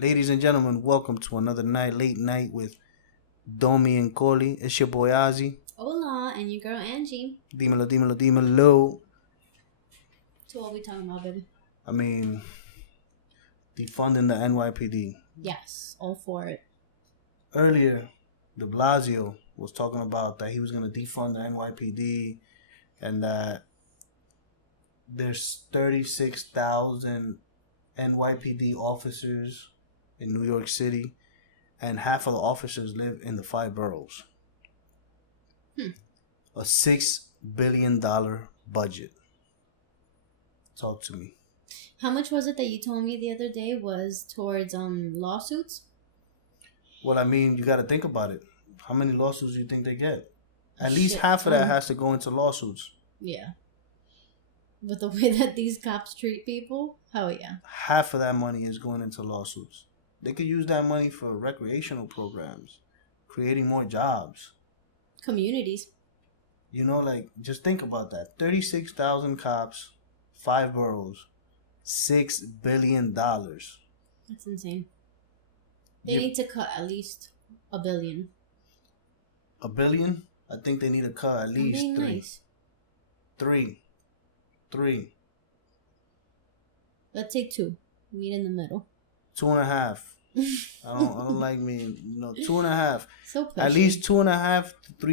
Ladies and gentlemen, welcome to another late night with DOMI and COLI. It's your boy Ozzy. Hola, and your girl Angie. Dímelo. So what we talking about, baby? I mean, defunding the NYPD. Yes, all for it. Earlier, the Blasio was talking about that he was going to defund the NYPD and that there's 36,000 NYPD officers in New York City, and half of the officers live in the 5 boroughs. A $6 billion budget. Talk to me. How much was it that you told me the other day was towards lawsuits? Well, I mean, you got to think about it. How many lawsuits do you think they get? At least half of that has to go into lawsuits. Yeah. With the way that these cops treat people? Hell yeah. Half of that money is going into lawsuits. They could use that money for recreational programs, creating more jobs. Communities. You know, like, just think about that. 36,000 cops, 5 boroughs, $6 billion. That's insane. They need to cut at least $1 billion. $1 billion? I think they need to cut at least three. Nice. Three. Let's say 2. Meet in the middle. 2.5. I don't like me. No, 2.5. So pushy. At least $2.5 to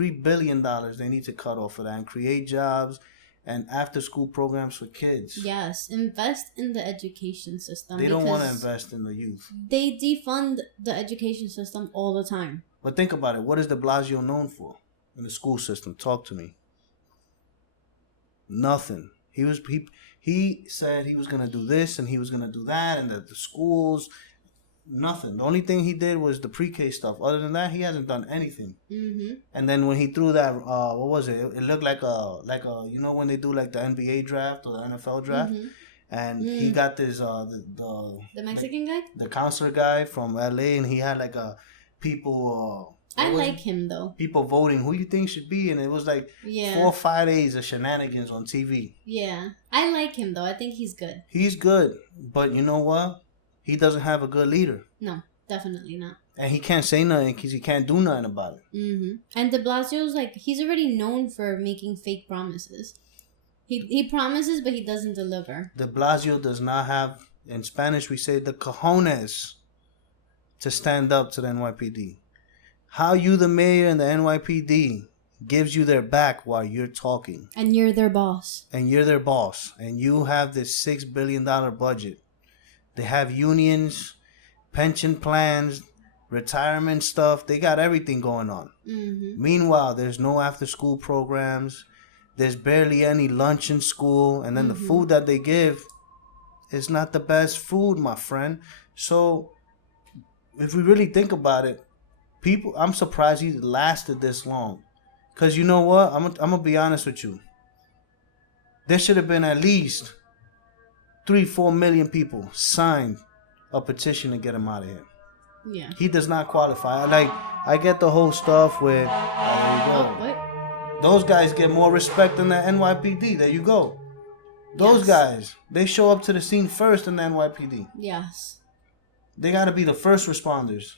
$3 billion they need to cut off of that and create jobs and after school programs for kids. Yes, invest in the education system. They don't want to invest in the youth. They defund the education system all the time. But think about it. What is de Blasio known for in the school system? Talk to me. Nothing. He said he was gonna do this and he was gonna do that, and that the schools, nothing. The only thing he did was the pre-K stuff. Other than that, he hasn't done anything. Mm-hmm. And then when he threw that, what was it? It looked like a you know when they do like the NBA draft or the NFL draft, and he got this the Mexican guy, the counselor guy from LA, and he had like a people. I like him though. People voting who you think should be, and it was like 4 or 5 days of shenanigans on TV. Yeah, I like him though. I think he's good. He's good, but you know what? He doesn't have a good leader. No, definitely not. And he can't say nothing because he can't do nothing about it. Mm-hmm. And de Blasio's like, he's already known for making fake promises. He promises, but he doesn't deliver. De Blasio does not have, in Spanish we say, the cojones to stand up to the NYPD. How you, the mayor and the NYPD, gives you their back while you're talking. And you're their boss. And you're their boss. And you have this $6 billion budget. They have unions, pension plans, retirement stuff. They got everything going on. Mm-hmm. Meanwhile, there's no after-school programs. There's barely any lunch in school. And then the food that they give is not the best food, my friend. So, if we really think about it, I'm surprised he lasted this long. Because you know what? I'm going to be honest with you. There should have been at least 3-4 million people signed a petition to get him out of here. Yeah. He does not qualify. I get the whole stuff where, there you go. What? Those guys get more respect than the NYPD. There you go. Those guys, they show up to the scene first in the NYPD. Yes. They got to be the first responders.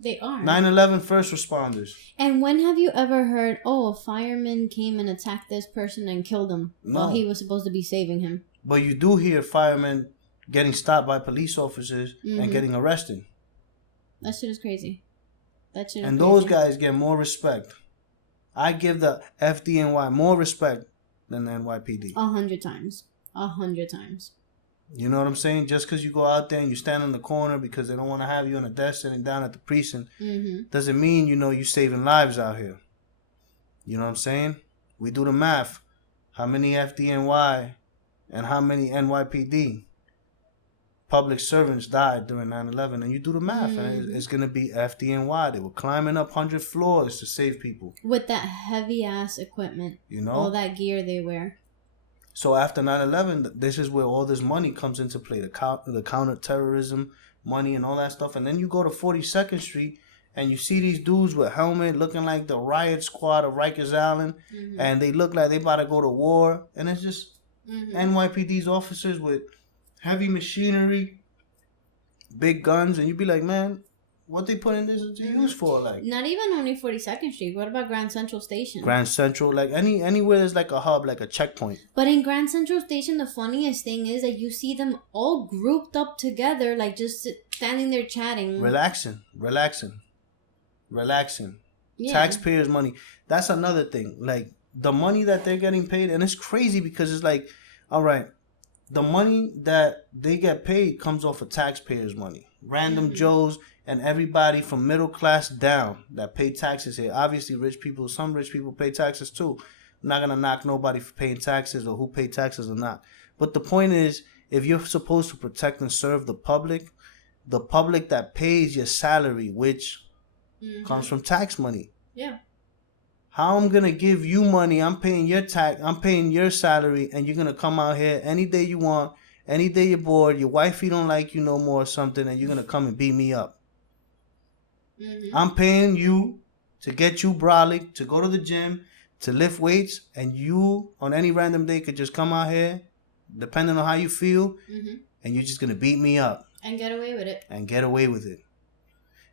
They are. 9/11 first responders. And when have you ever heard, a fireman came and attacked this person and killed him while he was supposed to be saving him? But you do hear firemen getting stopped by police officers and getting arrested. That shit is crazy. And those guys get more respect. I give the FDNY more respect than the NYPD. 100 times. 100 times. You know what I'm saying? Just because you go out there and you stand in the corner because they don't want to have you on a desk sitting down at the precinct doesn't mean, you saving lives out here. You know what I'm saying? We do the math. How many FDNY and how many NYPD public servants died during 9/11? And you do the math, and it's going to be FDNY. They were climbing up 100 floors to save people. With that heavy-ass equipment. All that gear they wear. So after 9/11, this is where all this money comes into play. The counterterrorism money and all that stuff. And then you go to 42nd Street and you see these dudes with helmet looking like the riot squad of Rikers Island. And they look like they about to go to war. And it's just NYPD's officers with heavy machinery big guns, and you'd be like, man, what they putting this to use for? Like, not even only 42nd Street. What about Grand Central Station? Grand Central, like anywhere there's like a hub, like a checkpoint. But in Grand Central Station, the funniest thing is that you see them all grouped up together, like just standing there chatting, relaxing. Yeah. Taxpayers' money. That's another thing. Like the money that they're getting paid, and it's crazy because it's like, all right, the money that they get paid comes off of taxpayers' money. Random Joes and everybody from middle class down that pay taxes here. Obviously, some rich people pay taxes too. I'm not gonna knock nobody for paying taxes or who pay taxes or not. But the point is, if you're supposed to protect and serve the public that pays your salary, which comes from tax money. Yeah. How I'm gonna give you money? I'm paying your tax. I'm paying your salary, and you're gonna come out here any day you want, any day you're bored. Your wifey don't like you no more or something, and you're gonna come and beat me up. I'm paying you to get you brolic, to go to the gym, to lift weights, and you on any random day could just come out here, depending on how you feel, and you're just gonna beat me up and get away with it.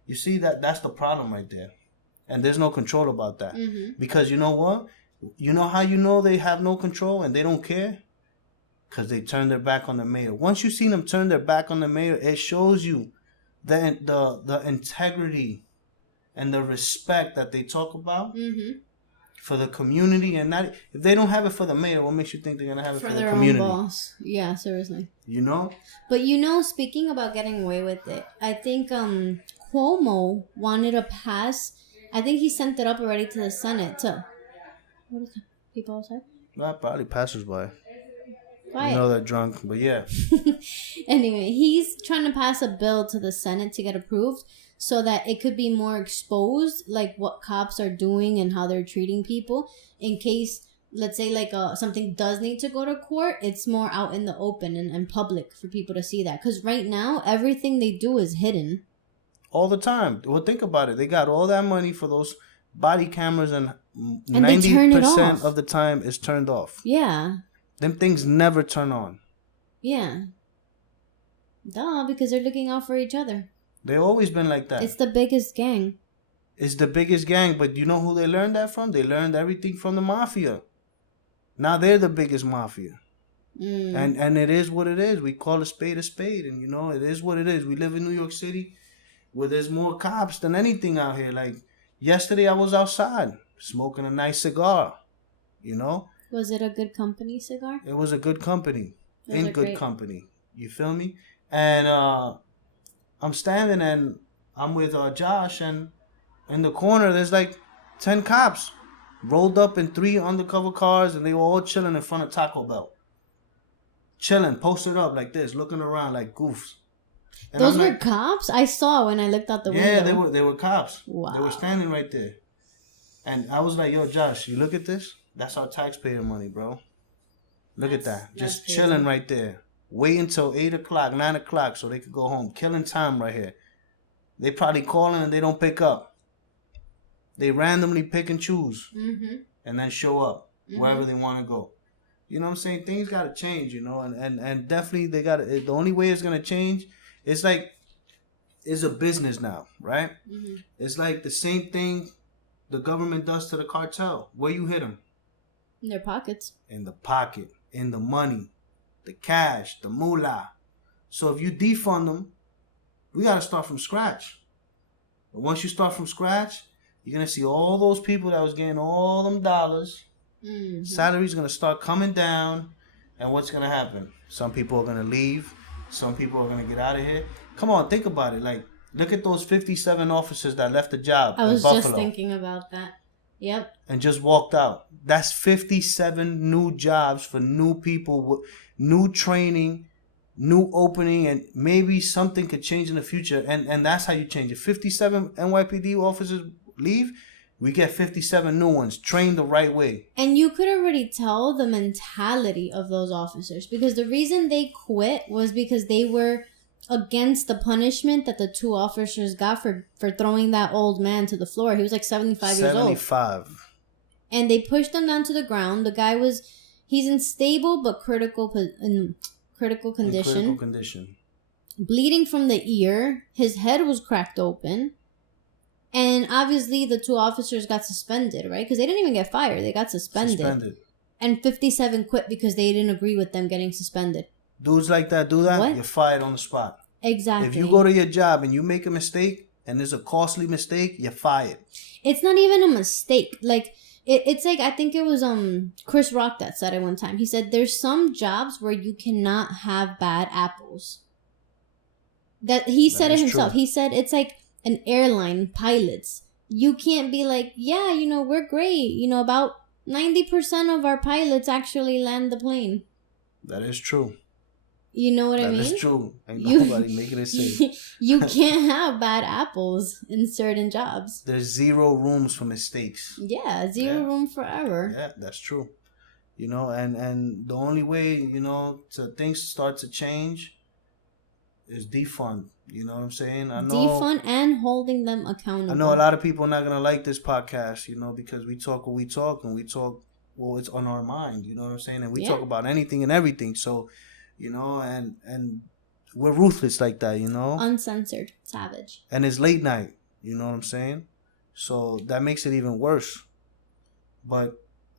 You see that's the problem right there. And there's no control about that. Because you know what? You know how you know they have no control and they don't care? Because they turn their back on the mayor. Once you see them turn their back on the mayor, it shows you the integrity and the respect that they talk about for the community. And not if they don't have it for the mayor, what makes you think they're going to have it for the community? Own boss. Yeah, seriously. You know? But speaking about getting away with it, I think Cuomo wanted to pass... I think he sent it up already to the Senate too. What is that? People outside? Not probably passersby. Quiet. You know they're drunk, but yeah. Anyway, he's trying to pass a bill to the Senate to get approved so that it could be more exposed, like what cops are doing and how they're treating people. In case, let's say, like something does need to go to court, it's more out in the open and public for people to see that. Because right now, everything they do is hidden. All the time. Well, think about it. They got all that money for those body cameras, and 90% of the time is turned off. Yeah. Them things never turn on. Yeah. Duh, because they're looking out for each other. They've always been like that. It's the biggest gang. It's the biggest gang, but you know who they learned that from? They learned everything from the mafia. Now they're the biggest mafia. And it is what it is. We call a spade, and it is what it is. We live in New York City, where there's more cops than anything out here. Like, yesterday I was outside smoking a nice cigar, Was it a good company cigar? It was a good company. In good company. You feel me? And I'm standing and I'm with Josh, and in the corner there's like 10 cops rolled up in 3 undercover cars, and they were all chilling in front of Taco Bell. Chilling, posted up like this, looking around like goofs. And those were cops? I saw when I looked out the window. Yeah, they were cops. Wow. They were standing right there. And I was like, yo, Josh, you look at this? That's our taxpayer money, bro. Look at that. Just chilling right there. Wait until 8 o'clock, 9 o'clock so they could go home. Killing time right here. They probably calling and they don't pick up. They randomly pick and choose. And then show up wherever they want to go. You know what I'm saying? Things got to change, And definitely they got to... The only way it's going to change... It's like, it's a business now, right? It's like the same thing the government does to the cartel. Where you hit them? In their pockets. In the pocket. In the money. The cash. The moolah. So if you defund them, we got to start from scratch. But once you start from scratch, you're going to see all those people that was getting all them dollars. Salary's going to start coming down. And what's going to happen? Some people are going to leave. Some people are going to get out of here. Come on, think about it. Like, look at those 57 officers that left the job in Buffalo. I was just thinking about that. Yep. And just walked out. That's 57 new jobs for new people, new training, new opening, and maybe something could change in the future. And that's how you change it. 57 NYPD officers leave. We get 57 new ones trained the right way. And you could already tell the mentality of those officers, because the reason they quit was because they were against the punishment that the 2 officers got for throwing that old man to the floor. He was like 75 years old. 75. And they pushed him down to the ground. The guy he's in stable but critical condition. bleeding from the ear. His head was cracked open. And obviously the 2 officers got suspended, right? Because they didn't even get fired. They got suspended. And 57 quit because they didn't agree with them getting suspended. Dudes like that do that, What? you're fired on the spot. Exactly. If you go to your job and you make a mistake, and there's a costly mistake, you're fired. It's not even a mistake. Like, it's like, I think it was Chris Rock that said it one time. He said, there's some jobs where you cannot have bad apples. He said it himself. True. He said it's like an airline, pilots. You can't be like, yeah, we're great. About 90% of our pilots actually land the plane. That is true. You know what I mean? That is true. Ain't nobody making it safe. You can't have bad apples in certain jobs. There's 0 rooms for mistakes. Yeah, zero room for error. Yeah, that's true. And the only way, things start to change is defund. You know what I'm saying? I know defund and holding them accountable. I know a lot of people are not gonna like this podcast, because we talk what we talk, and we talk it's on our mind. You know what I'm saying? And we talk about anything and everything. So, and we're ruthless like that. Uncensored, savage. And it's late night. You know what I'm saying? So that makes it even worse. But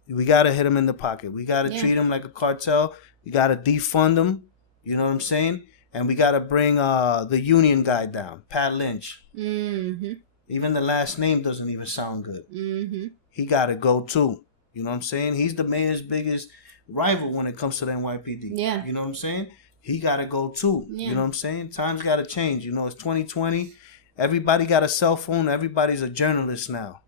we gotta hit them in the pocket. We gotta treat them like a cartel. We gotta defund them. You know what I'm saying? And we got to bring the union guy down, Pat Lynch. Mm-hmm. Even the last name doesn't even sound good. Mm-hmm. He got to go too. You know what I'm saying? He's the mayor's biggest rival when it comes to the NYPD. Yeah. You know what I'm saying? He got to go too. Yeah. You know what I'm saying? Times got to change. It's 2020. Everybody got a cell phone. Everybody's a journalist now.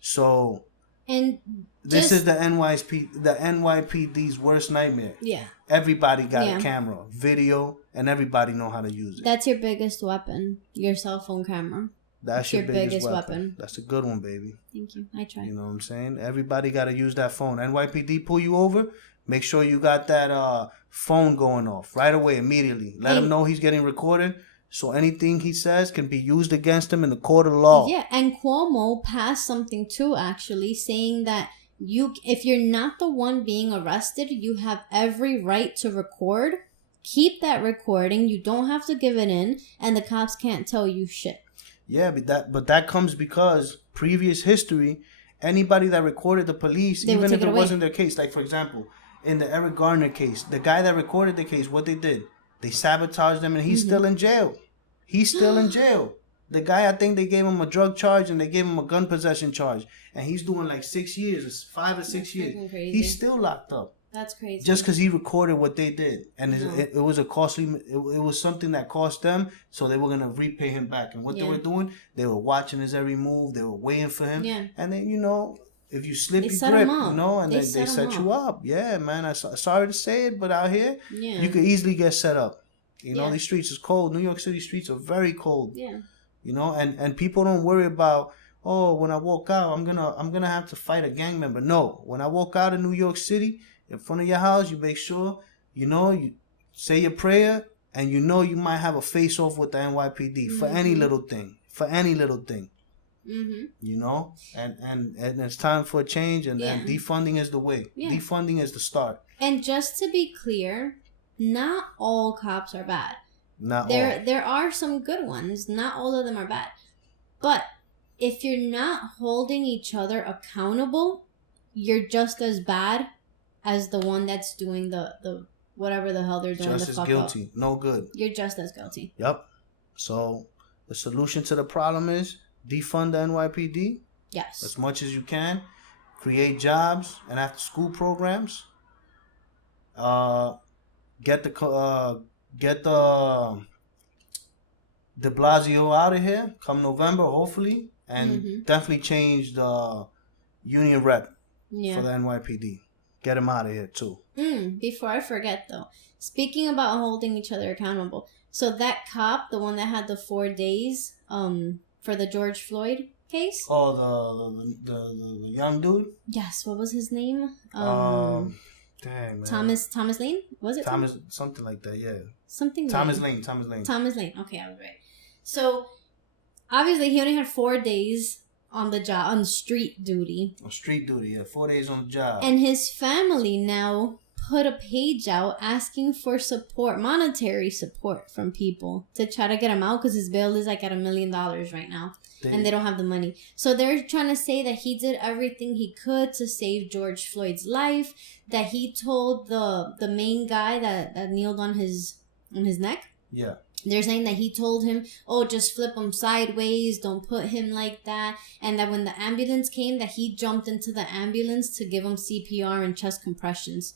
So... And this is the NYPD's worst nightmare. Yeah. Everybody got a camera, video, and everybody know how to use it. That's your biggest weapon, your cell phone camera. That's your biggest weapon. That's a good one, baby. Thank you. I try. You know what I'm saying? Everybody got to use that phone. NYPD pull you over, make sure you got that phone going off right away, immediately. Let him know he's getting recorded. So anything he says can be used against him in the court of law. Yeah, and Cuomo passed something too, actually, saying that if you're not the one being arrested, you have every right to record. Keep that recording. You don't have to give it in, and the cops can't tell you shit. Yeah, but that comes because previous history, anybody that recorded the police, even if it wasn't their case, like for example, in the Eric Garner case, the guy that recorded the case, what they did? They sabotaged him, and he's still in jail. He's still in jail. The guy, I think they gave him a drug charge and they gave him a gun possession charge. And he's doing like 6 years, 5 or 6 years. Crazy. He's still locked up. That's crazy. Just because he recorded what they did. And it was a costly, it was something that cost them. So they were going to repay him back. And what they were doing, they were watching his every move. They were waiting for him. Yeah. And then, if you slip, you grip, and they set you up. Yeah, man. I'm sorry to say it, but out here, you could easily get set up. These streets is cold. New York City streets are very cold. Yeah. And people don't worry about, when I walk out, I'm gonna have to fight a gang member. No, when I walk out of New York City, in front of your house, you make sure, you say your prayer, and you might have a face off with the NYPD for any little thing. Mm-hmm. And it's time for a change, and defunding is the way. Yeah. Defunding is the start. And just to be clear, not all cops are bad. Not all. There are some good ones. Not all of them are bad. But if you're not holding each other accountable, you're just as bad as the one that's doing the whatever the hell they're doing. Just as guilty. Up. No good. You're just as guilty. Yep. So the solution to the problem is defund the NYPD. Yes. As much as you can. Create jobs and after school programs. Get the Blasio out of here come November, hopefully, and definitely change the union rep for the NYPD. Get him out of here too. Before I forget though, speaking about holding each other accountable, so that cop, the one that had the 4 days, for the George Floyd case. Oh, the young dude. Yes, what was his name? Dang, man. Thomas Lane? Was it Thomas? Something like that, yeah. Something Thomas Lane. Lane. Thomas Lane. Okay, I was right. So, obviously, he only had 4 days on the job, on street duty. On street duty, yeah. 4 days on the job. And his family now put a page out asking for support, monetary support from people to try to get him out because his bail is like at $1 million right now. And they don't have the money. So they're trying to say that he did everything he could to save George Floyd's life, that he told the main guy that kneeled on his neck. Yeah. They're saying that he told him, oh, just flip him sideways, don't put him like that. And that when the ambulance came, that he jumped into the ambulance to give him CPR and chest compressions.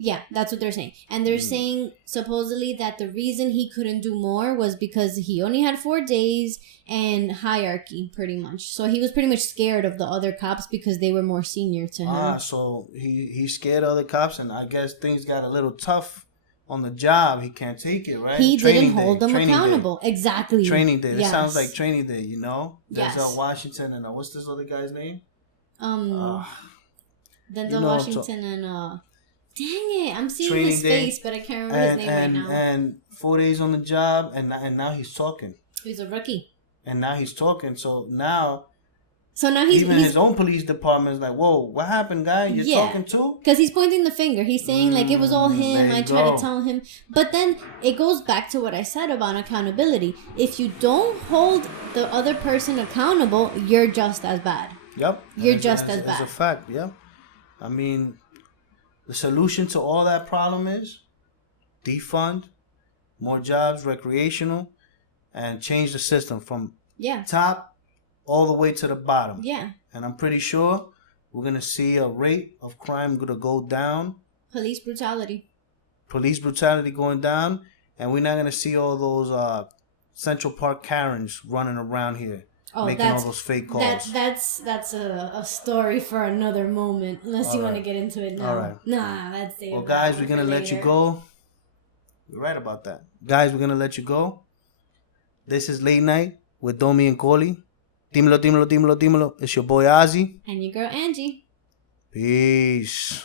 Yeah, that's what they're saying. And they're saying, supposedly, that the reason he couldn't do more was because he only had 4 days and hierarchy, pretty much. So he was pretty much scared of the other cops because they were more senior to him. So he's scared of the cops, and I guess things got a little tough on the job. He can't take it, right? He didn't hold them accountable. Exactly. Training day. It Yes. sounds like training day, you know? Yes. Denzel Washington and what's this other guy's name? Denzel Washington and dang it, I'm seeing Training his day. face, but I can't remember his name right now. And 4 days on the job, and now he's talking. He's a rookie. And now he's talking. So now he's his own police department is like, whoa, what happened, guy? You're talking too? Because he's pointing the finger. He's saying, like, it was all him. I tried to tell him. But then it goes back to what I said about accountability. If you don't hold the other person accountable, you're just as bad. Yep. You're just as bad. That's a fact, yep. I mean, the solution to all that problem is defund, more jobs, recreational, and change the system from top all the way to the bottom. Yeah. And I'm pretty sure we're going to see a rate of crime going to go down. Police brutality going down. And we're not going to see all those Central Park Karens running around here. Making all those fake calls. That's a story for another moment. Unless you want to get into it now. All right. Nah, that's it. Well, guys, we're going to let you go. You're right about that. Guys, we're going to let you go. This is Late Night with DOMI and COLI. Dímelo, dímelo, dímelo, dímelo. It's your boy Ozzy. And your girl Angie. Peace.